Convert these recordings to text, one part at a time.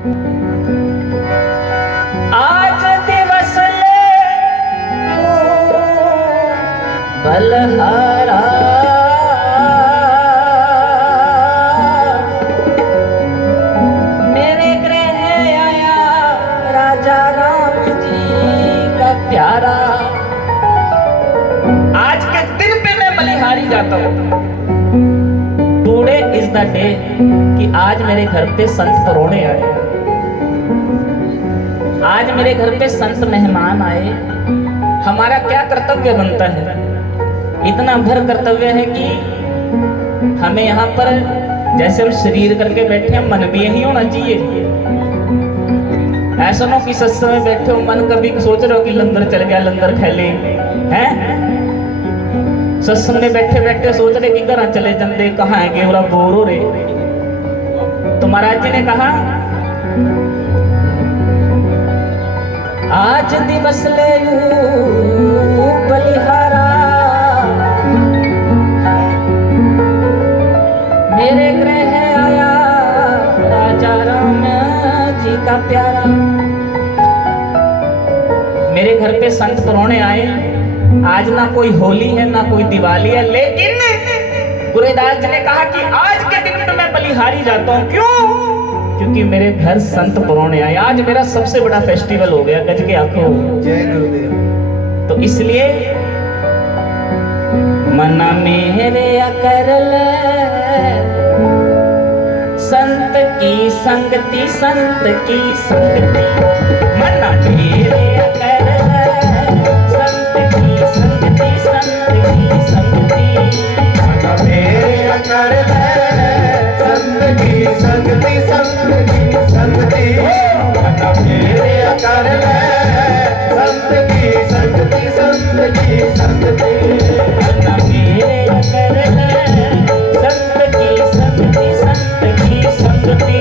आज दिवस ले बलहारा, मेरे गृह आया राजा राम जी का प्यारा। आज के दिन पे मैं बलिहारी जाता हूं। टुडे इज द डे कि आज मेरे घर पे संत परोने आए, आज मेरे घर पे संत मेहमान आए। हमारा क्या कर्तव्य बनता है? इतना भर कर्तव्य है कि हमें यहाँ पर जैसे हम शरीर करके बैठे हैं, मन भी यही होना चाहिए। ऐसा ना कि सत्संग में बैठे हो, मन कभी सोच रहे हो कि लंगर चल गया, लंगर खेले हैं। सत्संग में बैठे बैठे सोच रहे कि घर चले जाते, कहाँ है गेवरा, बोर हो रहे। तो महाराज जी ने कहा आज दिवस ले बलिहारा, मेरे गृह आया राजा राम जी का प्यारा। मेरे घर पे संत परोने आए। आज ना कोई होली है ना कोई दिवाली है, लेकिन गुरुदास जी ने कहा कि आज के दिन में मैं बलिहारी जाता हूं। क्यों? क्योंकि मेरे घर संत परोने आए। आज मेरा सबसे बड़ा फेस्टिवल हो गया, गज के आंखों जय गुरुदेव। तो इसलिए मना मेरे कर ले संत की संगति, संत की संगति। मना मेरे कर ले संत की संगति, संत की संगति। मना मेरे कर ले संत की संगति, संत की संगति। मना मेरे कर ले संत की संगति, संत की संगति। मना मेरे कर ले संत की संगति, संत की संगति।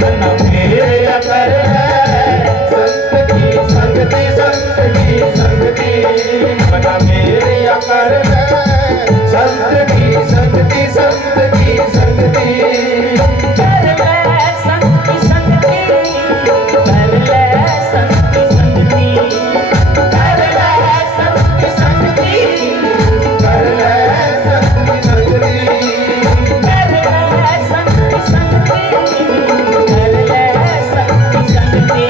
मना मेरे कर ले संत की संगति, संत की संगति। मना मेरे कर ले संत की संगति, संत की संगति। कर ले संत की संगति, कर ले संत की संगति, कर ले संत की संगति, कर ले संत की संगति। कर ले संत की संगति, कर ले संत की संगति। कर ले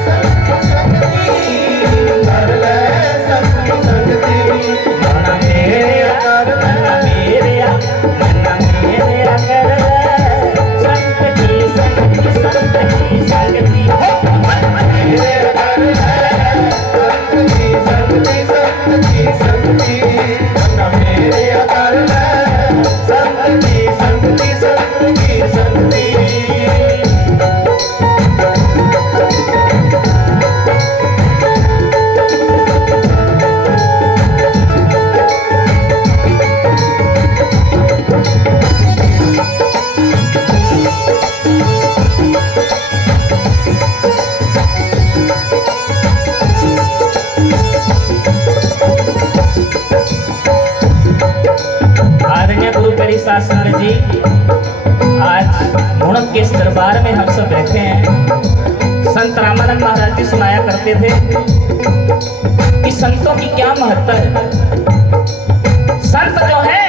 संत की संगति, कर ले संत की संगति। मना मेरे कर मना मेरे मना मेरे कर ले संत की संगति, संत की संगति। मेरे कर ले संत की संगति, संत की संगति। मना मेरे कर ले संत की संगति, संत की संगति। आदरणीय गुरु परिसाद संगत जी, आज मुणक के इस दरबार में हम सब बैठे हैं। संत रामानंद महाराज जी सुनाया करते थे कि संतों की क्या महत्ता है। संत जो है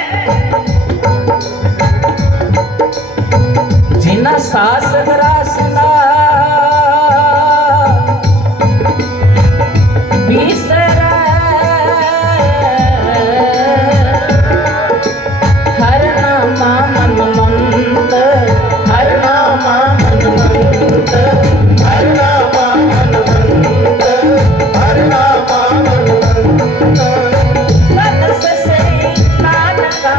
जिना सास ग्रासना हर नामा मन मंत, हर नामा मन मंत, हर नामा मन मंत, हर नामा मन मंत। मनस से नानका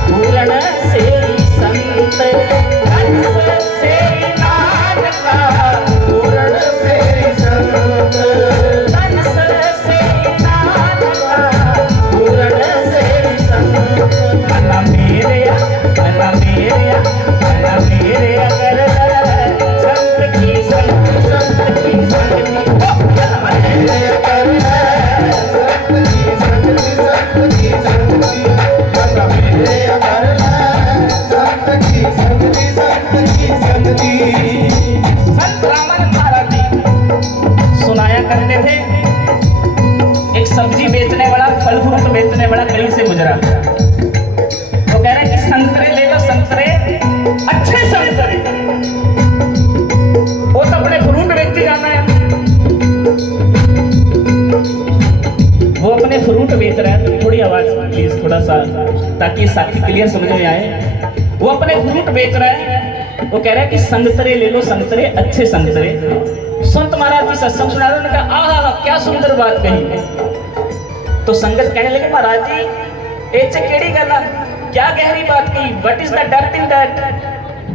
पूर्ण से संत, मनस से नानका संगति। संत रामानंद महाराज जी सुनाया करते थे, एक सब्जी बेचने वाला, फल फ्रूट बेचने वाला कहीं से गुजरा। वो कह रहा है कि संतरे ले लो, संतरे अच्छे संतरे। वो तो अपने फ्रूट बेचते जाना है, वो अपने फ्रूट बेच रहा है। तो थोड़ी आवाज प्लीज, थोड़ा सा, ताकि साथी क्लियर समझ में आए। वो अपने फ्रूट बेच रहा है, वो कह रहा है कि संतरे ले लो, संतरे अच्छे संतरे। संत महाराज जी सत्संग सुना रहे, उन्होंने कहा आहा क्या सुंदर बात कही। तो संगत कहने लगे महाराज जी ऐसे केड़ी गल, क्या गहरी बात कही, what is the depth in that,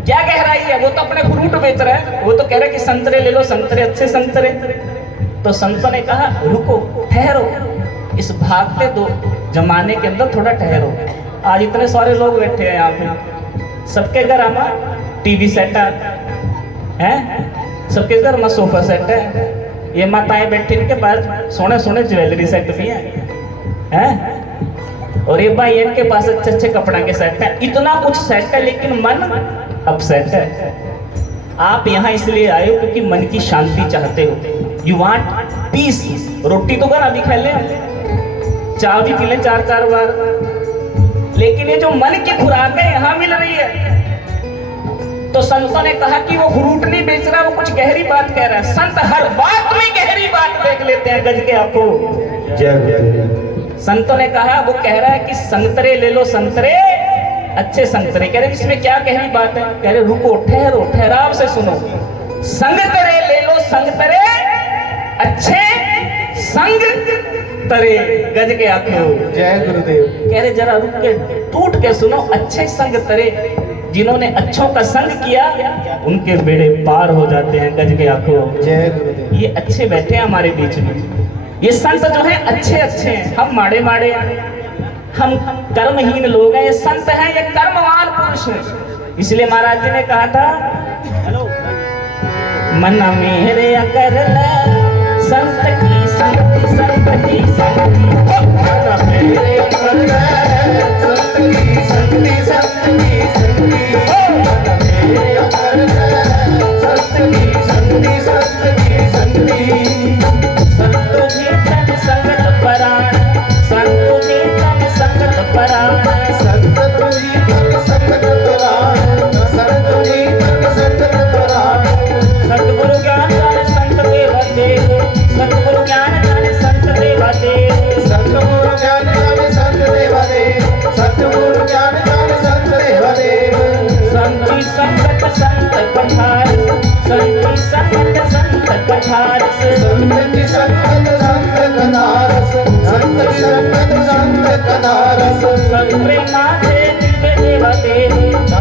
क्या गहराई है। वो तो अपने फ्रूट बेच रहा है, वो तो कह रहा है कि संतरे ले लो, संतरे अच्छे संतरे। तो संतों ने कहा रुको, ठहरो, इस भागते दो जमाने के अंदर थोड़ा ठहरो। आज इतने सारे लोग बैठे हैं यहाँ पे, सबके घर आमा टीवी सेट है, सबके घर में सोफा सेट है, ये माताएं बैठी इनके पास सोने सोने ज्वेलरी सेट भी है, और ये भाई इनके पास अच्छे अच्छे कपड़ा के सेट है। इतना कुछ सेट है लेकिन मन अपसेट है। आप यहाँ इसलिए आए हो क्योंकि मन की शांति चाहते हो, यू वांट पीस। रोटी तो घर अभी खा ले, चाय भी पी ले 4-4 बार, लेकिन ये जो मन की खुराक है यहाँ मिल रही है। तो संतों ने कहा कि वो फ्रूट नहीं बेच रहा, वो कुछ गहरी बात कह रहा है। संत हर बात में गहरी बात देख लेते हैं, गज के आपको जय गुरुदेव। संतों ने कहा, वो कह रहा है कि संतरे ले लो, संतरे अच्छे संतरे। कह रहे इसमें क्या गहरी बात है। कह रहे रुको, ठहरो, ठहराव से सुनो। संगतरे ले लो, संगतरे अच्छे संग तरे, गज के आंखों जय गुरुदेव। कह रहे जरा रुक के टूट के सुनो। अच्छे संग तरे, जिन्होंने अच्छों का संग किया उनके बेड़े पार हो जाते हैं, गज के आंखों जय गुरुदेव। ये अच्छे बैठे हैं हमारे बीच में, ये संत जो है अच्छे अच्छे हैं। हम माड़े माड़े, हम कर्महीन लोग हैं, ये संत हैं, ये कर्मवान पुरुष हैं। इसलिए महाराज जी ने कहा था मन मेरे कर ले संत की संगति, संत की संगति, मन मेरे कर ले संत की संगति, संत की संगति। मन मेरे कर ले संत की संगति, संत की संगति। संतो चेतन संगत पराण, संतो चेतन संगत पराण, संत तुझी तन संगत पराण, संत तुझी तन संगत पराण। सतगुरु ज्ञान जान संत देवा देव, सतगुरु ज्ञान जान संत देवा देव, सतगुरु ज्ञान जान संत देवा देव, सतगुरु ज्ञान जान संत देवा देव। संति संगत संत पठार, संति संगत संत पठार, संत संगत संत कनारस, संत संगत संत कनारस। सत्रे माथे निज देवा देव,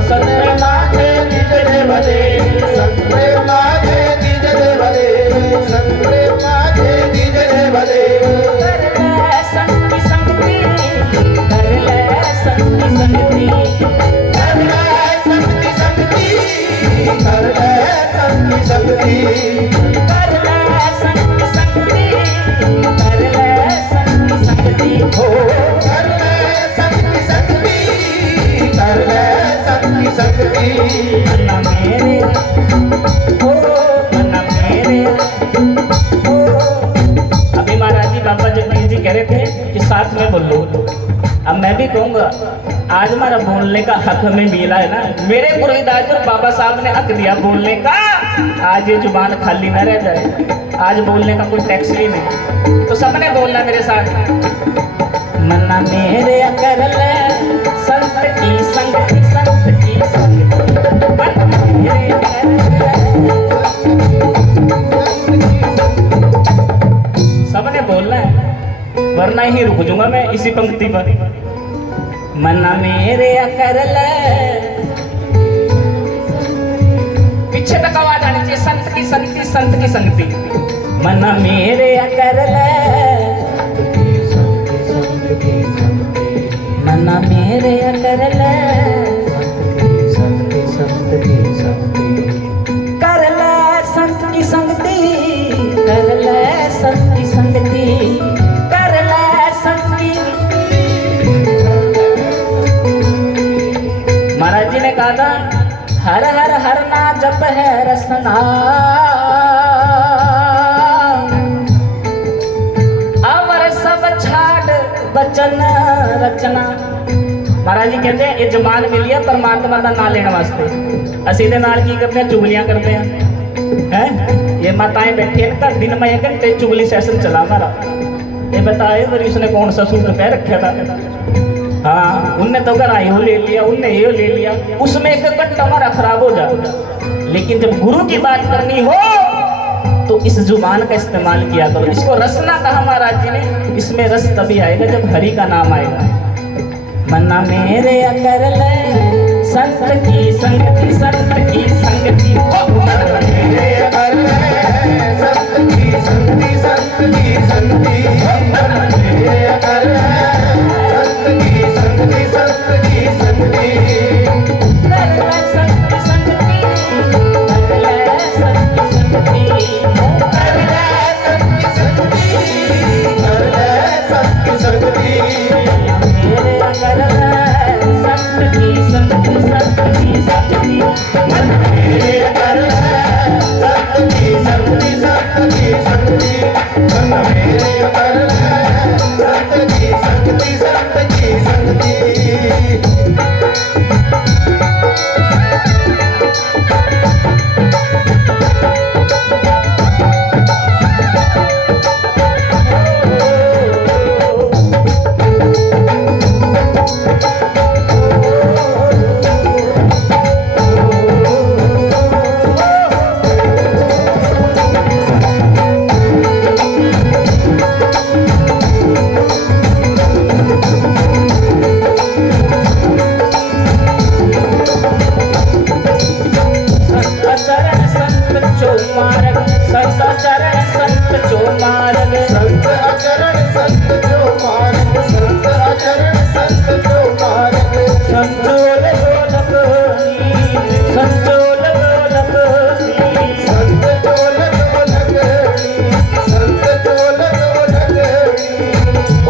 सत्रे माथे निज देवा देव, संतरे माथे निज देवा देव, संतरे माथे निज देवा देव। कर ले संति संगति, कर ले संति संगति, कर ले संगति संगति, कर ले संगति संगति। कर ले संति संगति, कर ले संति संगति, हो कर ले संगति संगति, कर ले संगति संगति। मन मेरे हो, मन मेरे हो। अभी महाराज जी बाबा जगदीश जी कह रहे थे कि साथ में बोलो, अब मैं भी कहूँगा। आज हमारा बोलने का हक हमें मिला है ना, मेरे गुरुदास जो बाबा साहब ने हक दिया बोलने का। आज ये जुबान खाली न रह जाए, आज बोलने का कोई टैक्स ही नहीं, तो सबने बोलना मेरे साथ। मन्ना मेरे कर ले संत की संगति, संत की संगति, मन्ना मेरे कर ले। सबने बोलना है, वरना ही रुक जाऊंगा मैं इसी पंक्ति पर। मन्ना मेरे कर ले, पीछे तक आवाज आनी चाहिए, संत की संगति, संत की संगति। मन्ना मेरे कर ले, मन्ना मेरे कर ले, कर ले संत की संगति, कर ले संत की संगति, कर ले संत की। महाराज जी ने कहा था हर हर हर ना जप जप है रसना, अवर सब छाड़ बचन रचना। महाराज जी कहते हैं ये जमान मिली है परमात्मा का नाम लेने वास्ते। असी दे नाल की करते हैं, चुगलियां करते हैं। ये माताएं बैठी हैं ना, दिन में 1 घंटे चुगली सेशन चला हमारा। ये बताए मेरी उसने कौन सा सूट पहन रखा था, हाँ उनने तो घर आई हो ले लिया, उनने ये ले लिया, उसमें 1 घंटा हमारा खराब हो जाता। लेकिन जब गुरु की बात करनी हो तो इस जुबान का इस्तेमाल किया करो। इसको रसना कहा महाराज जी ने। इसमें रस तभी आएगा जब हरि का नाम आएगा। मना मेरे अगर ले संत की संगति, संत की संगति, मेरे अगर ले संत की संगति, संत की संगति, मेरे अगर ले संत की संगति, संत की संगति, कर ले संत की संगति, कर ले संत की संगति, कर ले संत की संगति, कर ले संत की संगति। मेरे अगर ले संत की संगति, संत की संगति, मेरे अगर ले संत की संगति, संत की संगति, मेरे अगर ले संत की संगति, संत की संगति। संत आचरण संत जो मार्ग, संत आचरण संत जो मार्ग, संचोल गोलक संचोल गोलक संत डोलक गोलकड़ी, संत डोलक गोलकड़ी।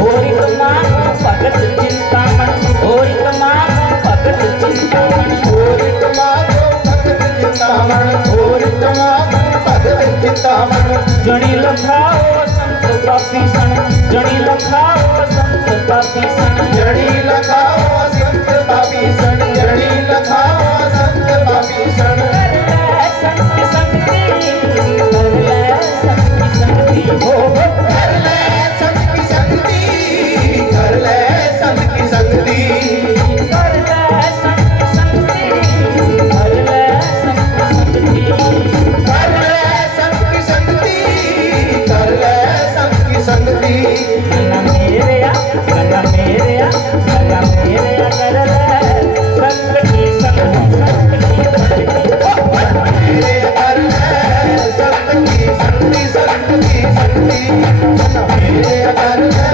ओरिक मानो भगत चिंतामण, ओरिक मानो भगत चिंतामण, ओरिक माधो भगत चिंतामण, ओरिक माधो भगत चिंतामण। जड़ी लखाओ संत पापीसण, जड़ी लखाओ संत पापीसण, जड़ी लखाओ संत पापीसण, जड़ी लखाओ संत पापीसण। संत की संगति, कर ले संत की संगति, हो कर ले संत की संगति, कर ले संत की संगति, कर ले संत की संगति, कर ले संत की संगति, कर ले संत की संगति, कर ले संत की संगति। गला मेरे या, गला मेरे या, गला मेरे या, कर ले संत की संगति, संत की संगति, मेरे कर ले संत की संगति, संत की संगति, मेरे कर ले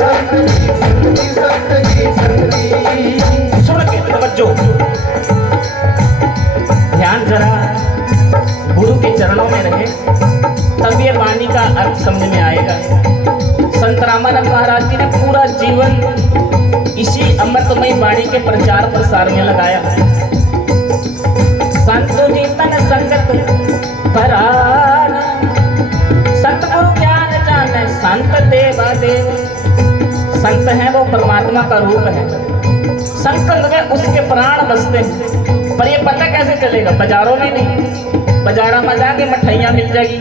संत की संगति, संत की संगति। सुन के तवज्जो, ध्यान जरा गुरु के चरणों में रहे, तब ये वाणी का अर्थ समझ में आएगा। संत रामानंद महाराज जी ने पूरा जीवन इसी अमृतमयी वाणी के प्रचार प्रसार में लगाया। संतो जी तन संगत परान, सतगुरु ज्ञान जाने संत देवा देव। संत है वो परमात्मा का रूप है, संत में उसके प्राण बसते हैं। पर ये पता कैसे चलेगा? बाजारों में नहीं। बाजारा में जाके मिठाइयाँ मिल जाएगी,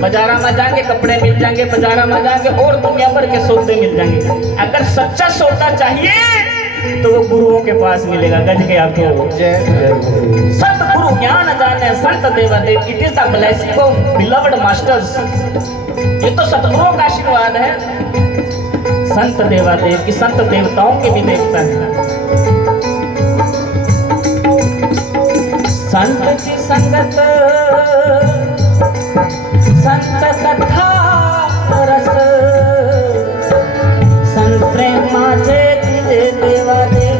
बाजारा में जाके कपड़े मिल जाएंगे, बाजारा में जाके और दुनिया भर के सौदे मिल जाएंगे। अगर सच्चा सौदा चाहिए तो वो गुरुओं के पास मिलेगा। गज के आंखों सतगुरु ज्ञान जाने संत देवा देव। It is the blessing of beloved masters. ये तो सतगुरुओं का आशीर्वाद है। संत देवा देव की, संत देवताओं के भी देवता है। संत की संगत, संत कथा रस, संत प्रेम माझे तुझे देवा देव।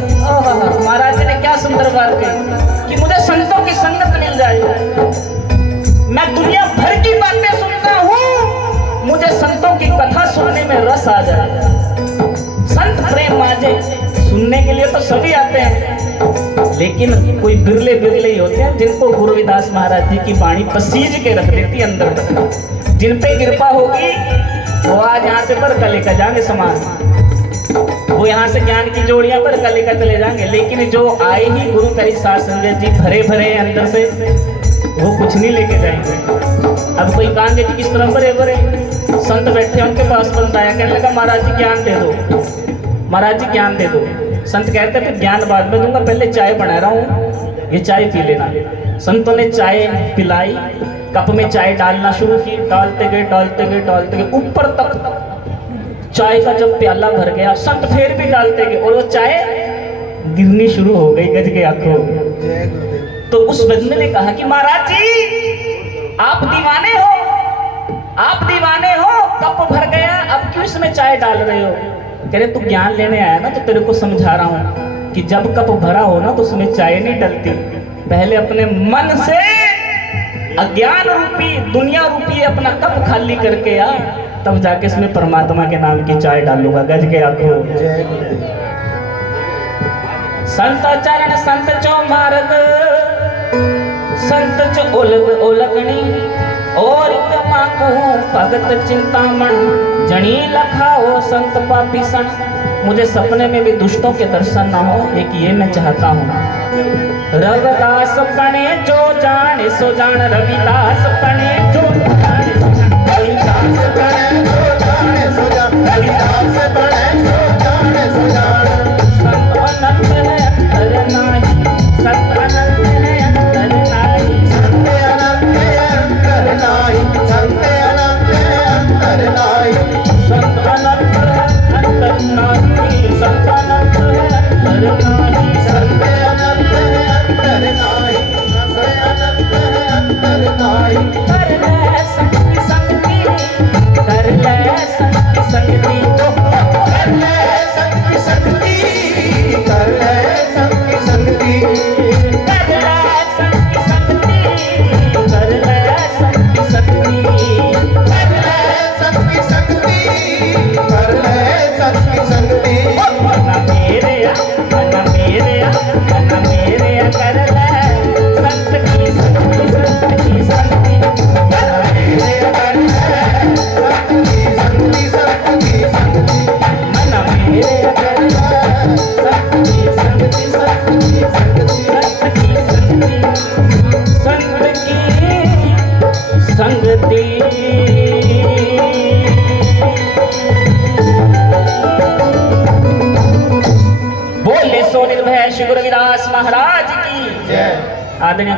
महाराज ने क्या सुंदर बात कही कि मुझे संतों की संगत मिल जाए। मैं दुनिया भर की बातें सुनता हूँ, मुझे संतों की कथा सुनने में रस आ जाए। संत प्रेम माझे सुनने के लिए तो सभी आते हैं, लेकिन कोई बिरले बिरले ही होते हैं जिनको गुरुदास महाराज जी की वाणी पसीज के रख देती अंदर, जिन पे कृपा होगी वो आज यहाँ से भर कर लेकर जाएंगे समान, वो यहाँ से ज्ञान की जोड़ियां भर कर लेकर चले जाएंगे। लेकिन जो आए ही गुरु करी साथ संगत जी भरे भरे अंदर से, वो कुछ नहीं लेके जाएंगे। अब कोई कहेंगे कि किस तरह भरे भरे, संत बैठे उनके पास बंदा आया, कहने लगा महाराज जी ज्ञान दे दो, महाराज जी ज्ञान दे दो। संत कहते फिर ज्ञान बाद में दूंगा, पहले चाय बना रहा हूँ, ये चाय पी लेना। संतों ने चाय पिलाई, कप में चाय डालना शुरू की, डालते गए डालते गए डालते गए, ऊपर तक चाय का जब प्याला भर गया, संत फिर भी डालते गए और वो चाय गिरनी शुरू हो गई गज के आंखों। तो उस बंदे ने कहा कि महाराज जी आप दीवाने हो, आप दीवाने हो, कप भर गया, अब क्यों इसमें चाय डाल रहे हो? कह रहे तू ज्ञान लेने आया ना, तो तेरे को समझा रहा हूं कि जब कप भरा हो ना तो उसमें चाय नहीं डलती, पहले अपने मन से अज्ञान रूपी दुनिया रूपी अपना कप खाली करके आ, तब जाके इसमें परमात्मा के नाम की चाय डालूंगा। गज के आंखों संत चरण संत चो मार्ग, संत चो ओलग ओलगनी, और माकू भगत चिंतामण, जनी लखाओ संत पापी सन। मुझे सपने में भी दुष्टों के दर्शन ना हो, एक ये मैं चाहता हूँ। रविदास बने जो जाने सो जान, रविदास बने जो जाने सो जान, रविदास बने जो जाने सो जान, रविदास बने जो जाने सो जान। संत अनंत है अंतर नाही, संत अनंत है अंतर नाही, संत अनंत है अंतर नाही, संत अनंत है अंतर नाही, संत अनंत है अंतर नाही, संत अनंत है अंतर नाही, संत अनंत है अंतर नाही, संत अनंत है अंतर नाही। कर ले संगति संगति, कर ले संगति संगति, कर ले संगति संगति, कर ले संगति संगति, कर ले संगति संगति, कर ले संगति संगति, कर ले संगति संगति, कर ले संगति संगति। मना मेरे मना मेरे मना मेरे, कर ले संत की संगति, संत की संगति, मना मेरे कर ले संत की संगति, संत की संगति, मना मेरे कर ले संत की संगति, संत की संगति, संत की संगति, संत की संगति। बोले सो निर्भय श्री गुरुदास महाराज की जय। आदरणीय